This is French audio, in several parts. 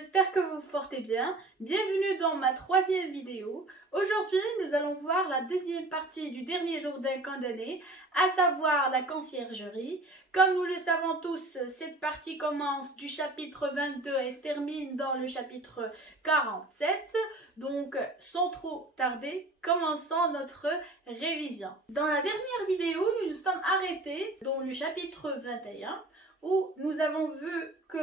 j'espère que vous vous portez bien. Bienvenue dans ma troisième vidéo. Aujourd'hui, nous allons voir la deuxième partie du dernier jour d'un camp d'année, à savoir la conciergerie. Comme nous le savons tous, cette partie commence du chapitre 22 et se termine dans le chapitre 47. Donc, sans trop tarder, commençons notre révision. Dans la dernière vidéo, nous nous sommes arrêtés dans le chapitre 21, où nous avons vu que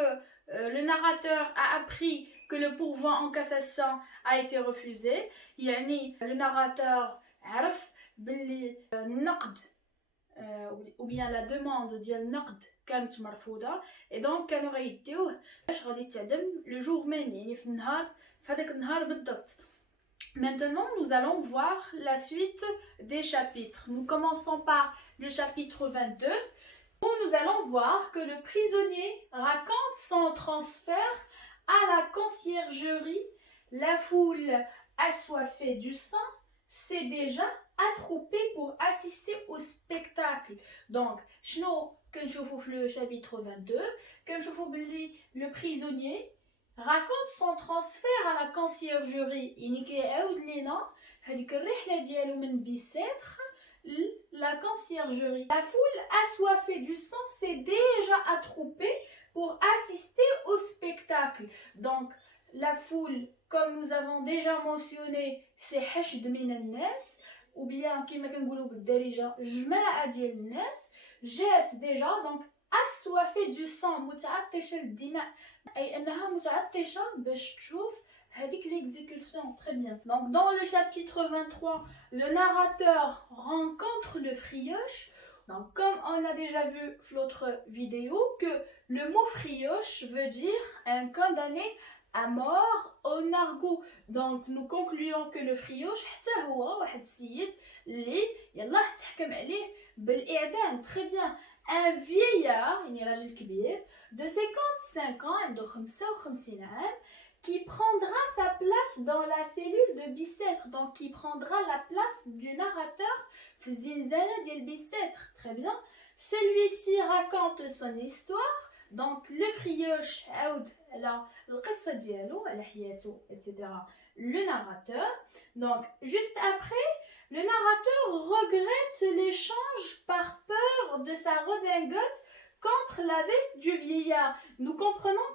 le narrateur a appris que le pourvoi en cassation a été refusé. يعني le narrateur عرف باللي النقد ou bien la demande ديال النقد كانت مرفوضة et donc كانوا غيديوه باش غادي تعدم le jour même يعني في هذاك النهار بالضبط. Maintenant, nous allons voir la suite des chapitres. Nous commençons par le chapitre 22, où nous allons voir que le prisonnier raconte son transfert à la conciergerie. La foule assoiffée du sang s'est déjà attroupée pour assister au spectacle. Donc, شنو كنشوفوا في le chapitre 22 كنشوفوا باللي le prisonnier raconte son transfert à la conciergerie. يعني كيعاود لينا هذيك الرحله ديالو من بيسيتر la conciergerie. La foule assoiffée du sang s'est déjà attroupée pour assister au spectacle. Donc, la foule, comme nous avons déjà mentionné, c'est حشد من الناس ou bien كما كنقولوا بالدارجه جماعه ديال الناس جات déjà donc assoiffée du sang متعطشه للدماء أي أنها متعطشة باش تشوف هذيك l'exécution. Très bien. Donc dans le chapitre 23, le narrateur rencontre le frioche. Donc comme on a déjà vu dans l'autre vidéo que le mot frioche veut dire un condamné à mort au argot. Donc nous concluons que le frioche حتى هو واحد السيد اللي يلاه تحكم عليه بالإعدام. Très bien. Un vieillard, يعني راجل كبير de 55 ans, عنده 55 عام, qui prendra sa place dans la cellule de Bicêtre, donc qui prendra la place du narrateur في الزنزانة ديال Bicêtre. Très bien. Celui-ci raconte son histoire. Donc le frioche عاود على القصة ديالو على حياته etc. Le narrateur. Donc juste après, le narrateur regrette l'échange par peur de sa redingote contre la veste du vieillard. Nous comprenons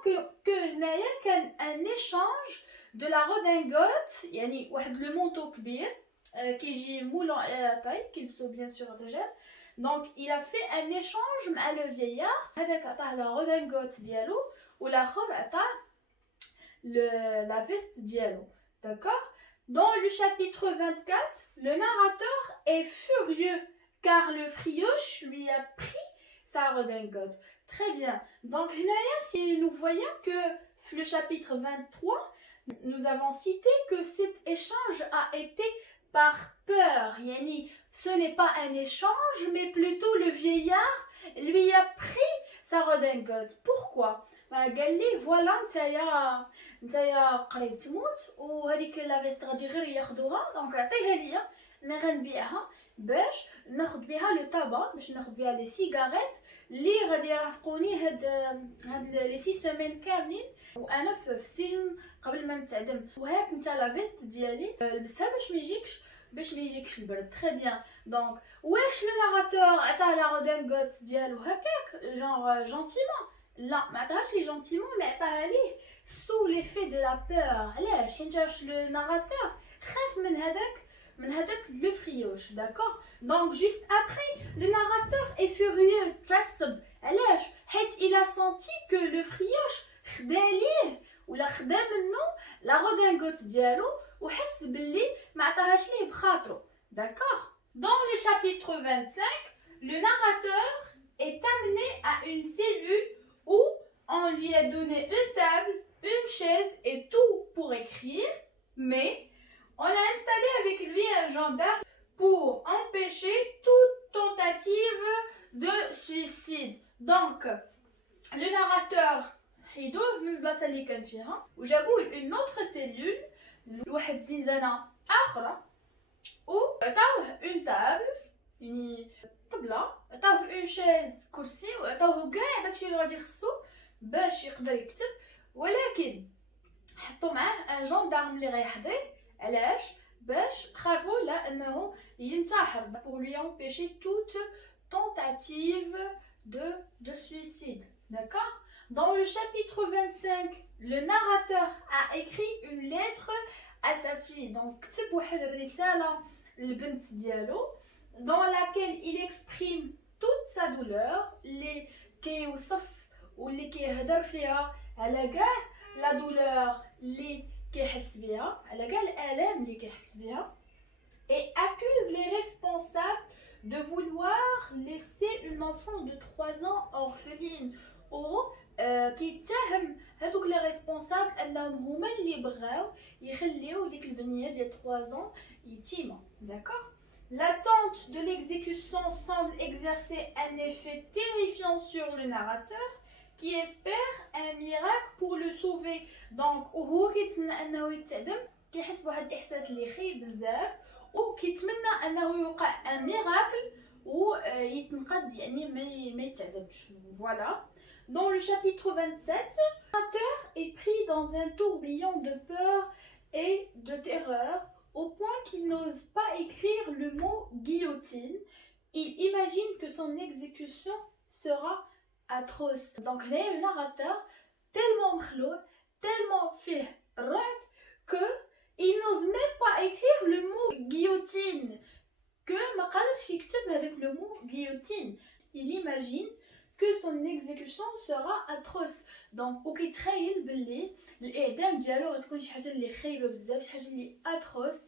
que هنايا كان un échange de la redingote يعني واحد le manteau كبير كيجي مولون على طاي كيلبسو bien sûr الرجال. Donc il a fait un échange مع le vieillard. هذاك عطاه la redingote ديالو والاخر عطاه la veste ديالو. D'accord? Dans le chapitre 24, le narrateur est furieux car le frioche lui a pris sa redingote. Très bien. Donc, si nous voyons que le chapitre 23, nous avons cité que cet échange a été par peur. Yani, ce n'est pas un échange, mais plutôt le vieillard lui a pris sa redingote. Pourquoi? قال لي فوالا نتايا قريب تموت وهذيك لا فيست غادي غير ياخذوها دونك عطيها ليا انا غنبيعها باش ناخذ بها لو طابا باش ناخذ بها لي سيجاريت اللي غادي يرافقوني هاد لي 6 سيمين كاملين وانا في السجن قبل ما نتعدم. وهاك نتا لا فيست ديالي لبسها باش ما يجيكش البرد. تري بيان. دونك واش لو ناراتور عطاه لا رودنغوت ديالو هكاك جونغ جونتيمون؟ لا ما عطاهاش لي جونتيمون مي عطاها ليه sous l'effet de la peur. علاش؟ حيتاش لو ناراتور خاف من هذاك لو فريوش. داكور. دونك جوست ابري لو ناراتور اي فوريو تعصب. علاش؟ حيت il a senti que le frioche خدا ليه ولا خدا منه لا رودنغوت ديالو وحس باللي ما عطاهاش ليه بخاطرو. داكور. Dans le chapitre 25, le narrateur est amené à une cellule où on lui a donné une table, une chaise et tout pour écrire, mais on a installé avec lui un gendarme pour empêcher toute tentative de suicide. Donc, le narrateur يدوه من البلاصة اللي كان فيها وجابوه une autre cellule لواحد زنزانة أخرى وعطاوه une table يعني طبلة عطاوه اون شاز كرسي وعطاوه كاع داكشي اللي غادي يخصو باش يقدر يكتب. ولكن يحطوا معاه ان جندارم اللي غيحضي علاش باش خافوا لا انه ينتحر pour lui empêcher toute tentative de suicide. D'accord? Dans le chapitre 25, le narrateur a écrit une lettre à sa fille. Donc كتب واحد الرسالة للبنت ديالو dans laquelle il exprime toute sa douleur اللي كيوصف واللي كيهضر فيها على كاع لا دولور اللي كيحس بها على كاع الالام اللي كيحس بها et accuse les responsables de vouloir laisser une enfant de 3 ans orpheline ou كيتهم هذوك لي ريسبونسابل انهم هما اللي بغاو يخليو ديك البنيه ديال 3 ans يتيمه. D'accord? L'attente de l'exécution semble exercer un effet terrifiant sur le narrateur qui espère un miracle pour le sauver. Donc وهو كيتسنى انه يتعدم كيحس بواحد الاحساس اللي خايب بزاف وكيتمنى انه يوقع ان ميراكل ويتنقذ يعني ما يتعذبش. Voilà. Dans le chapitre 27, le narrateur est pris dans un tourbillon de peur et de terreur au point qu'il n'ose pas écrire le mot guillotine. Il imagine que son exécution sera atroce. Donc là, le narrateur tellement مخلوع, tellement فيه الرعب que il n'ose même pas écrire le mot guillotine. Que ما قادرش يكتب هذاك le mot guillotine. Il imagine que son exécution sera atroce. Donc وكيتخيل باللي الاعدام ديالو غتكون شي حاجه اللي خايبه بزاف, شي حاجه اللي atroce.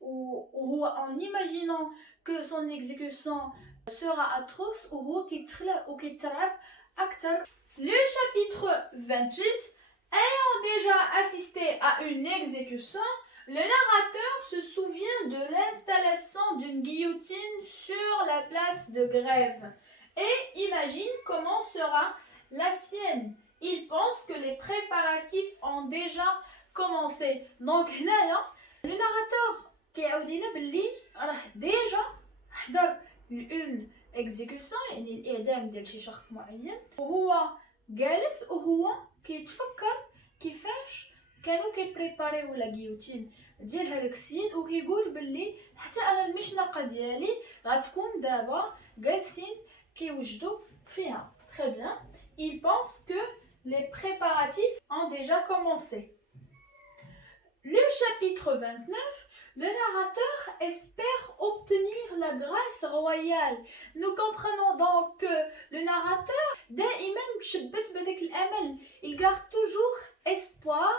وهو en imaginant que son exécution sera atroce وهو كيتخلع وكيترعب اكثر. Le chapitre 28, ayant déjà assisté à une exécution, le narrateur se souvient de l'installation d'une guillotine sur la place de Grève et imagine comment sera la sienne. Il pense que les préparatifs ont déjà commencé. Donc هنايا le narrateur كيعاود لنا باللي راه ديجا حضر une exécution يعني الإعدام ديال شي شخص معين وهو جالس وهو كيتفكر كيفاش كانوا كيبريباريو لا غيوتين ديال هذاك السيد وكيقول باللي حتى انا المشنقه ديالي غتكون دابا جالسين كيوجدوا فيها. Très bien. Il pense que les préparatifs ont déjà commencé. Le chapitre 29, le narrateur espère obtenir la grâce royale. Nous comprenons donc que le narrateur دائما مشبت بهذاك الامل. Il garde toujours espoir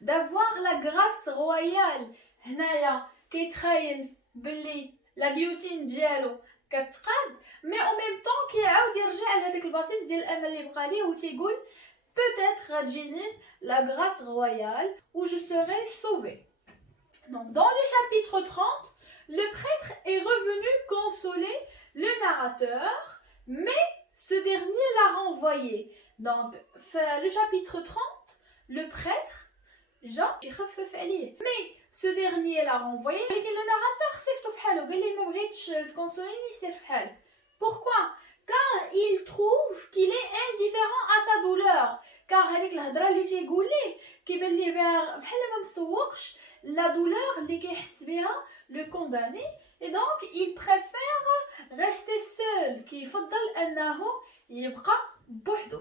d'avoir la grâce royale. هنايا كيتخيل باللي لا غيوتين ديالو كتقاد مي او ميم طون كيعاود يرجع لهذاك البسيط ديال الامل اللي بقى ليه وتيقول peut-être غتجيني la grâce royale où je serai sauvé. Donc dans le chapitre 30, le prêtre est revenu consoler le narrateur mais ce dernier l'a renvoyé. Donc le chapitre 30, le prêtre Jean يخفف عليه mais ce dernier l'a renvoyé. لكن le narrateur صيفطو في حاله قال لي ما بغيتش تكونسوليني سير في حالك. Pourquoi? Car il trouve qu'il est indifférent à sa douleur. car هذيك الهضره اللي تيقول ليه كيبان ليه بحال ما مسوقش la douleur اللي كيحس بها le condamné et donc il préfère rester seul. كيفضل انه يبقى بوحدو.